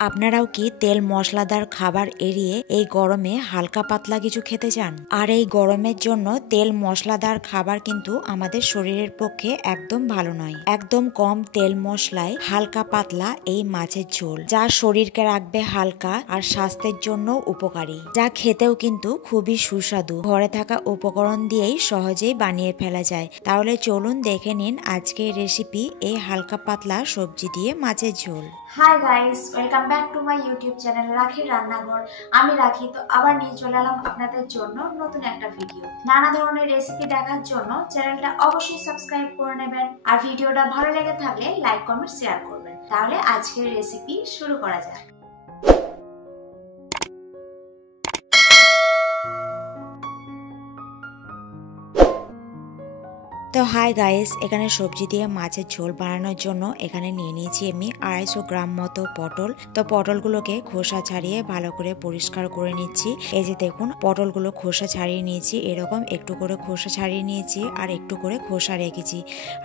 আপনারাও কি তেল মশলাদার খাবার এড়িয়ে এই গরমে হালকা পাতলা কিছু খেতে চান? আর এই গরমের জন্য তেল মশলাদার খাবার কিন্তু আমাদের শরীরের পক্ষে একদম ভালো নয়। একদম কম তেল মশলায় হালকা পাতলা এই মাছের ঝোল, যা শরীরকে রাখবে হালকা আর স্বাস্থ্যের জন্য উপকারী, যা খেতেও কিন্তু খুবই সুস্বাদু। ঘরে থাকা উপকরণ দিয়েই সহজেই বানিয়ে ফেলা যায়। তাহলে চলুন দেখে নিন আজকের রেসিপি, এই হালকা পাতলা সবজি দিয়ে মাছের ঝোল। Hi guys, welcome back to my YouTube channel রাখির রান্নাঘর। আমি রাখি, তো আবার নিয়ে চলে এলাম আপনাদের জন্য নতুন একটা ভিডিও। নানা ধরনের রেসিপি দেখার জন্য চ্যানেলটা অবশ্যই সাবস্ক্রাইব করে নেবেন, আর ভিডিওটা ভালো লেগে থাকলে লাইক কমেন্ট শেয়ার করবেন। তাহলে আজকের রেসিপি শুরু করা যাক। তো হাই গাইস, এখানে সবজি দিয়ে মাছের ঝোল বানানোর জন্য এখানে নিয়ে নিয়েছি আমি 250 গ্রাম মতো পটল। তো পটলগুলোকে খোসা ছাড়িয়ে ভালো করে পরিষ্কার করে নিচ্ছি। এই যে দেখুন, পটলগুলো খোসা ছাড়িয়ে নিয়েছি, এরকম একটু করে খোসা ছাড়িয়ে নিয়েছি আর একটু করে খোসা রেখেছি,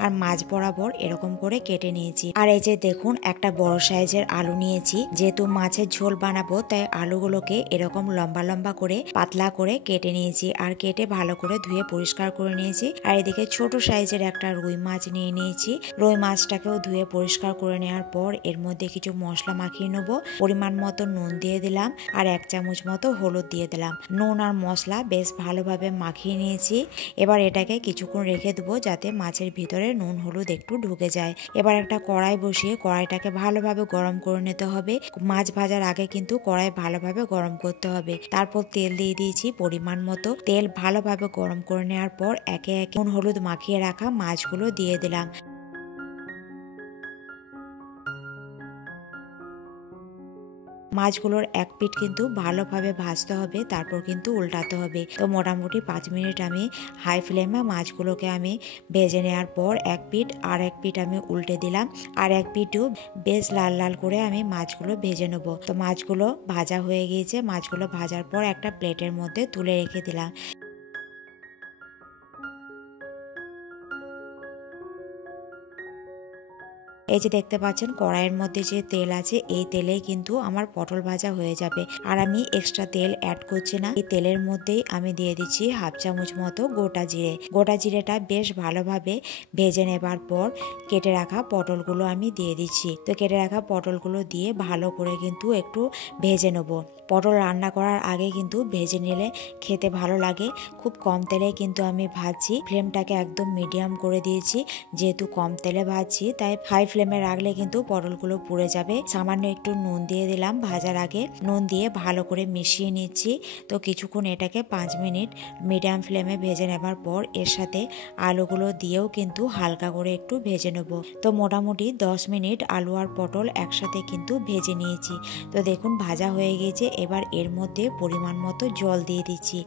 আর মাছ বরাবর এরকম করে কেটে নিয়েছি। আর এই যে দেখুন, একটা বড় সাইজের আলু নিয়েছি। যেহেতু মাছের ঝোল বানাবো, তাই আলুগুলোকে এরকম লম্বা লম্বা করে পাতলা করে কেটে নিয়েছি, আর কেটে ভালো করে ধুয়ে পরিষ্কার করে নিয়েছি। আর এদিকে ছোট সাইজের একটা রুই মাছ নিয়ে নিয়েছি। রুই মাছটাকেও ধুয়ে পরিষ্কার করে নেওয়ার পর এর মধ্যে কিছু মশলা মাখিয়ে নেব। পরিমাণ মতো নুন দিয়ে দিলাম, আর 1 চামচ মতো হলুদ দিয়ে দিলাম। নুন আর মশলা বেশ ভালোভাবে মাখিয়ে নিয়েছি। এবার এটাকে কিছুক্ষণ রেখে দেবো, যাতে মাছের ভিতরে নুন হলুদ একটু ঢুকে যায়। এবার একটা কড়াই বসিয়ে কড়াইটাকে ভালোভাবে গরম করে নিতে হবে। মাছ ভাজার আগে কিন্তু কড়াই ভালোভাবে গরম করতে হবে। তারপর তেল দিয়ে দিয়েছি পরিমাণ মতো। তেল ভালোভাবে গরম করে নেওয়ার পর একে একে নুন হলুদ মাখিয়ে রাখা মাছগুলো দিয়ে দিলাম। মাছগুলোর এক পিঠ কিন্তু ভালোভাবে ভাজতে হবে, তারপর কিন্তু উল্টাতে হবে। তো মোটামুটি 5 মিনিট আমি হাই ফ্লেমে মাছগুলোকে আমি ভেজে নেওয়ার পর এক পিঠ আর এক পিঠ আমি উল্টে দিলাম, আর এক পিঠও বেশ লাল লাল করে আমি মাছগুলো ভেজে নেবো। তো মাছগুলো ভাজা হয়ে গিয়েছে। মাছগুলো ভাজার পর একটা প্লেটের মধ্যে তুলে রেখে দিলাম। এই যে দেখতে পাচ্ছেন, কড়াইয়ের মধ্যে যে তেল আছে, এই তেলেই কিন্তু আমার পটল ভাজা হয়ে যাবে, আর আমি এক্সট্রা তেল অ্যাড করছি না। এই তেলের মধ্যেই আমি দিয়ে দিচ্ছি 1/2 চামচ মতো গোটা জিরে। গোটা জিরেটা বেশ ভালোভাবে ভেজে নেবার পর কেটে রাখা পটলগুলো আমি দিয়ে দিচ্ছি। তো কেটে রাখা পটলগুলো দিয়ে ভালো করে কিন্তু একটু ভেজে নেব। পটল রান্না করার আগে কিন্তু ভেজে নিলে খেতে ভালো লাগে। খুব কম তেলে কিন্তু আমি ভাজছি। ফ্লেমটাকে একদম মিডিয়াম করে দিয়েছি। যেহেতু কম তেলে ভাজছি, তাই হাই ফ্লেমে রাখলে কিন্তু পটলগুলো পুড়ে যাবে। সামান্য একটু নুন দিয়ে দিলাম ভাজার আগে। নুন দিয়ে ভালো করে মিশিয়ে নিচ্ছি। তো কিছুক্ষণ এটাকে 5 মিনিট মিডিয়াম ফ্লেমে ভেজে নেবার পর এর সাথে আলুগুলো দিয়েও কিন্তু হালকা করে একটু ভেজে নেব। তো মোটামুটি 10 মিনিট আলু আর পটল একসাথে কিন্তু ভেজে নিয়েছি। তো দেখুন, ভাজা হয়ে গেছে। এবার এর মধ্যে পরিমাণ মতো জল দিয়ে দিচ্ছি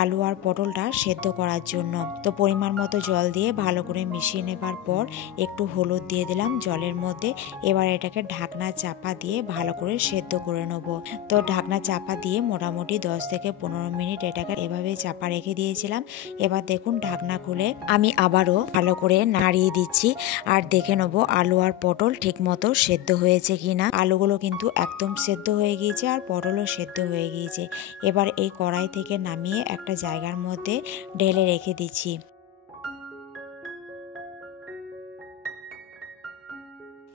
আলু আর পটলটা সেদ্ধ করার জন্য। তো পরিমাণ মতো জল দিয়ে ভালো করে মিশিয়ে নেবার পর একটু হলুদ দিয়ে দিলাম জলের মধ্যে। এবার এটাকে ঢাকনা চাপা দিয়ে ভালো করে সেদ্ধ করে নেব। তো ঢাকনা চাপা দিয়ে মোটামুটি 10 থেকে 15 মিনিট এটাকে এভাবে চাপা রেখে দিয়েছিলাম। এবার দেখুন, ঢাকনা খুলে আমি আবারও ভালো করে নাড়িয়ে দিচ্ছি, আর দেখে নেব আলু আর পটল ঠিক মতো সেদ্ধ হয়েছে কিনা। আলুগুলো কিন্তু একদম সেদ্ধ হয়ে গিয়েছে, আর পটলও সেদ্ধ হয়ে গিয়েছে। এবার এই কড়াই থেকে নামিয়ে একটা জায়গার মধ্যে ঢেলে রেখে দিচ্ছি।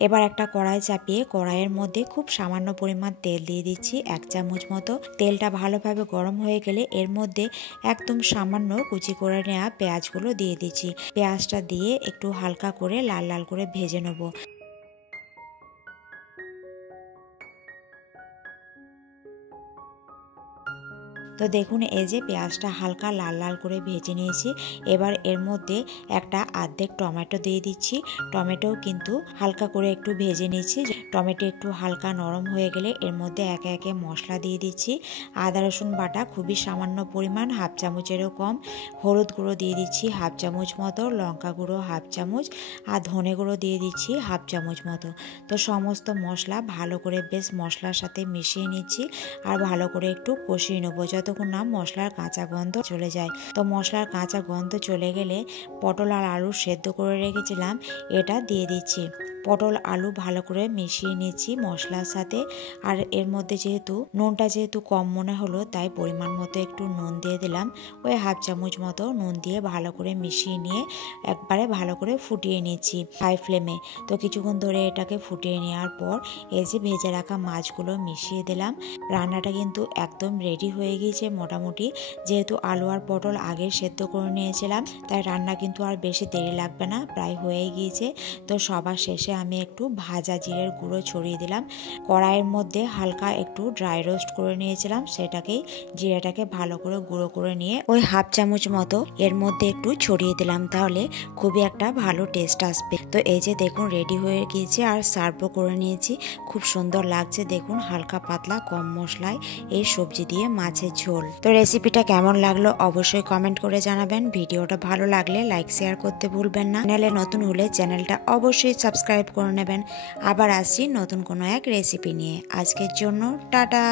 এবার একটা কড়াই চাপিয়ে কড়াইয়ের মধ্যে খুব সামান্য পরিমাণ তেল দিয়ে দিচ্ছি, 1 চামচ মতো। তেলটা ভালোভাবে গরম হয়ে গেলে এর মধ্যে একদম সামান্য কুচি করে নেওয়া পেঁয়াজগুলো দিয়ে দিচ্ছি। পেঁয়াজটা দিয়ে একটু হালকা করে লাল লাল করে ভেজে নেব। তো দেখুন, এই যে পেঁয়াজটা হালকা লাল লাল করে ভেজে নিয়েছি। এবার এর মধ্যে একটা অর্ধেক টমেটো দিয়ে দিচ্ছি। টমেটো কিন্তু হালকা করে একটু ভেজে নিচ্ছি। টমেটো একটু হালকা নরম হয়ে গেলে এর মধ্যে একে একে মশলা দিয়ে দিচ্ছি। আদা রসুন বাটা খুবই সামান্য পরিমাণ, 1/2 চামচেরও কম। হলুদ গুঁড়ো দিয়ে দিচ্ছি 1/2 চামচ মতো, লঙ্কা গুঁড়ো 1/2 চামচ, আর ধনে গুঁড়ো দিয়ে দিচ্ছি 1/2 চামচ মতো। তো সমস্ত মশলা ভালো করে বেশ মশলার সাথে মিশিয়ে নিচ্ছি, আর ভালো করে একটু কষিয়ে নেবো যতক্ষণ না মশলার কাঁচা গন্ধ চলে যায়। তো মশলার কাঁচা গন্ধ চলে গেলে পটল আর আলু সেদ্ধ করে রেখেছিলাম এটা দিয়ে দিচ্ছি। পটল আলু ভালো করে মিশিয়ে নিচ্ছি মশলার সাথে। আর এর মধ্যে নুনটা যেহেতু কম মনে হলো, তাই পরিমাণ মতো একটু নুন দিয়ে দিলাম। ওই হাফ চামচ মতো নুন দিয়ে ভালো করে মিশিয়ে নিয়ে একবারে ভালো করে ফুটিয়ে নিচ্ছি হাই ফ্লেমে। তো কিছুক্ষণ ধরে এটাকে ফুটিয়ে নেওয়ার পর এই যে ভেজে রাখা মাছগুলো মিশিয়ে দিলাম। রান্নাটা কিন্তু একদম রেডি হয়ে গিয়েছে মোটামুটি। যেহেতু আলু আর পটল আগে সেদ্ধ করে নিয়েছিলাম, তাই রান্না কিন্তু আর বেশি দেরি লাগবে না, প্রায় হয়ে গিয়েছে। তো সবার শেষে আমি একটু ভাজা জিরের গুঁড়ো ছড়িয়ে দিলাম। কড়াইয়ের মধ্যে হালকা একটু ড্রাই রোস্ট করে নিয়েছিলাম, সেটাকেই জিরাটাকে ভালো করে গুঁড়ো করে নিয়ে ওই হাফ চামচ মতো এর মধ্যে একটু ছড়িয়ে দিলাম, তাহলে খুবই একটা ভালো টেস্ট আসবে। তো এই যে দেখুন রেডি হয়ে গিয়েছে আর সার্ভও করে নিয়েছি। খুব সুন্দর লাগছে দেখুন, হালকা পাতলা কম মশলায় এই সবজি দিয়ে মাছের ঝোল। তো রেসিপিটা কেমন লাগলো অবশ্যই কমেন্ট করে জানাবেন। ভিডিওটা ভালো লাগলে লাইক শেয়ার করতে ভুলবেন না। চ্যানেলে নতুন হলে চ্যানেলটা অবশ্যই সাবস্ক্রাইব করে নেবেন। আবার আসছি নতুন কোনো এক রেসিপি নিয়ে। আজকের জন্য টাটা।